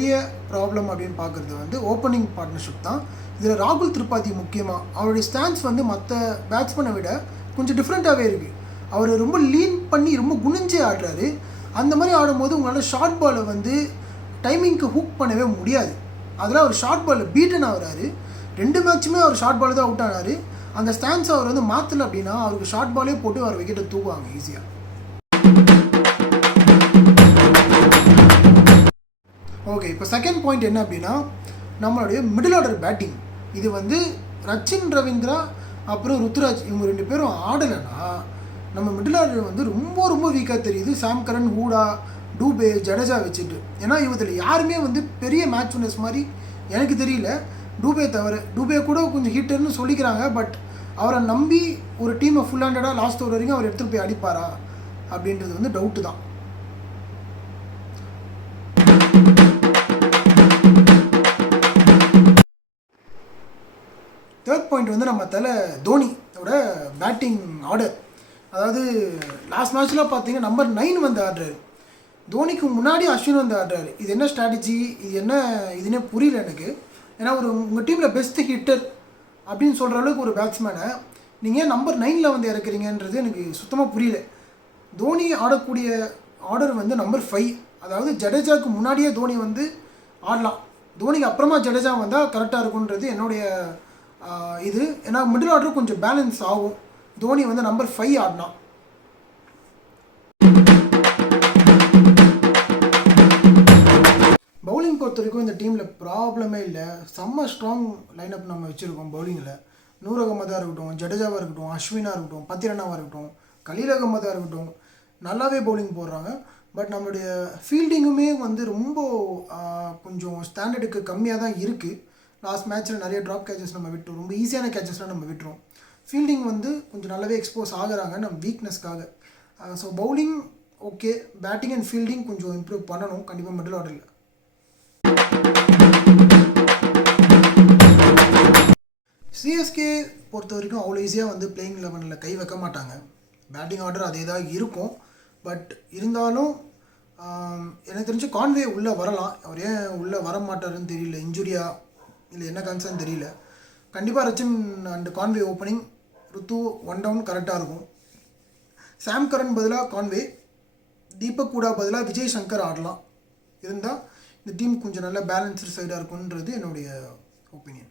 பெரிய ப்ராப்ளம் அப்படின்னு பார்க்குறது வந்து ஓப்பனிங் பார்ட்னர்ஷிப் தான். இதில் ராகுல் திரிபாதி முக்கியமாக அவருடைய ஸ்டான்ஸ் வந்து மற்ற பேட்ஸ்மேனை விட கொஞ்சம் டிஃப்ரெண்ட்டாகவே இருக்குது. அவர் ரொம்ப லீன் பண்ணி ரொம்ப குனிஞ்சே ஆடுறாரு. அந்த மாதிரி ஆடும்போது உங்களால் ஷார்ட் பாலை வந்து டைமிங்க்கு ஹூக் பண்ணவே முடியாது. அதில் அவர் ஷார்ட் பாலில் பீட்டன் ஆகிறாரு. 2 மேட்சுமே அவர் ஷார்ட் பால் தான் அவுட் ஆனார். அந்த ஸ்டான்ஸ் அவர் வந்து மாற்றலை அப்படின்னா அவருக்கு ஷார்ட் பாலே போட்டு அவர் விக்கெட்டை தூக்குவாங்க ஈஸியாக. ஓகே, இப்போ செகண்ட் பாயிண்ட் என்ன அப்படின்னா நம்மளுடைய மிடில் ஆர்டர் பேட்டிங். இது வந்து ரச்சின் ரவீந்திரா அப்புறம் ருத்துராஜ் இவங்க 2 பேரும் ஆடலைன்னா நம்ம மிடில் ஆர்டர் வந்து ரொம்ப ரொம்ப வீக்காக தெரியுது. சாம் கரன், ஹூடா, டூபே, ஜடேஜா வச்சுட்டு. ஏன்னா இவத்தில் யாருமே வந்து பெரிய மேட்ச் வினர்ஸ் மாதிரி எனக்கு தெரியல, டூபே தவிர. டூபே கூட கொஞ்சம் ஹிட்டர்னு சொல்லிக்கிறாங்க. பட் அவரை நம்பி ஒரு டீமை ஃபுல் ஹேண்டடாக லாஸ்ட் ஓவர் வரைக்கும் அவர் எடுத்துகிட்டு போய் அடிப்பாரா அப்படின்றது வந்து டவுட்டு தான். தேர்ட் பாயிண்ட் வந்து நம்ம தலை தோனியோட பேட்டிங் ஆர்டர். அதாவது லாஸ்ட் மேட்ச்சில் பார்த்தீங்கன்னா நம்பர் 9 வந்து ஆடுறாரு. தோனிக்கு முன்னாடி அஸ்வின் வந்து ஆடுறாரு. இது என்ன ஸ்ட்ராட்டஜி, இது என்ன இதுன்னே புரியல எனக்கு. ஏன்னா உங்கள் டீமில் பெஸ்ட்டு ஹிட்டர் அப்படின்னு சொல்கிற அளவுக்கு ஒரு பேட்ஸ்மேனை நீங்கள் ஏன் நம்பர் 9 வந்து இறக்குறீங்கன்றது எனக்கு சுத்தமாக புரியல. தோனி ஆடக்கூடிய ஆர்டர் வந்து நம்பர் 5. அதாவது ஜடேஜாவுக்கு முன்னாடியே தோனி வந்து ஆடலாம். தோனிக்கு அப்புறமா ஜடேஜா வந்தால் கரெக்டாக இருக்குன்றது என்னுடைய இது. ஏன்னா மிடில் ஆர்டர் கொஞ்சம் பேலன்ஸ் ஆகும். தோனி வந்து நம்பர் 5 ஆடினா. பவுலிங் பொறுத்த வரைக்கும் இந்த டீமில் ப்ராப்ளமே இல்லை. செம்ம ஸ்ட்ராங் லைனப் நம்ம வச்சுருக்கோம் பவுலிங்கில். நூர் அகமதாக இருக்கட்டும், ஜடேஜாவாக இருக்கட்டும், அஸ்வினாக இருக்கட்டும், பத்திரனாவாக இருக்கட்டும், கலீல் அகமதாக இருக்கட்டும், நல்லாவே பவுலிங் போடுறாங்க. பட் நம்மளுடைய ஃபீல்டிங்குமே வந்து ரொம்ப கொஞ்சம் ஸ்டாண்டர்டுக்கு கம்மியாக தான் இருக்குது. லாஸ்ட் மேட்ச்சில் நிறைய ட்ராப் கேச்சஸ் நம்ம விட்டுரும். ரொம்ப ஈஸியான கேச்சஸ்லாம் நம்ம விட்டுரும். ஃபீல்டிங் வந்து கொஞ்சம் நல்லாவே எக்ஸ்போஸ் ஆகுறாங்க நம்ம வீக்னஸ்க்காக. So bowling okay, batting and fielding கொஞ்சம் இம்ப்ரூவ் பண்ணணும் கண்டிப்பாக மிடில் ஆர்டரில். சிஎஸ்கே பொறுத்த வரைக்கும் அவ்வளோ ஈஸியாக வந்து பிளேயிங் 11 கை வைக்க மாட்டாங்க. பேட்டிங் ஆர்டர் அதே தான் இருக்கும். பட் இருந்தாலும் எனக்கு தெரிஞ்சு கான்வே உள்ளே வரலாம். அவர் ஏன் உள்ளே வர மாட்டாருன்னு தெரியல. இன்ஜுரியா இல்லை என்ன கன்சர்ன் தெரியல. கண்டிப்பாக ரச்சின் அண்ட் கான்வே ஓப்பனிங், ருத்து 1 டவுன் கரெக்டாக இருக்கும். சாம் கரன் பதிலாக கான்வே, தீபக் கூட பதிலாக விஜய் சங்கர் ஆடலாம். இருந்தால் இந்த டீம் கொஞ்சம் நல்ல பேலன்ஸ்டு சைடாக இருக்குன்றது என்னுடைய ஒப்பீனியன்.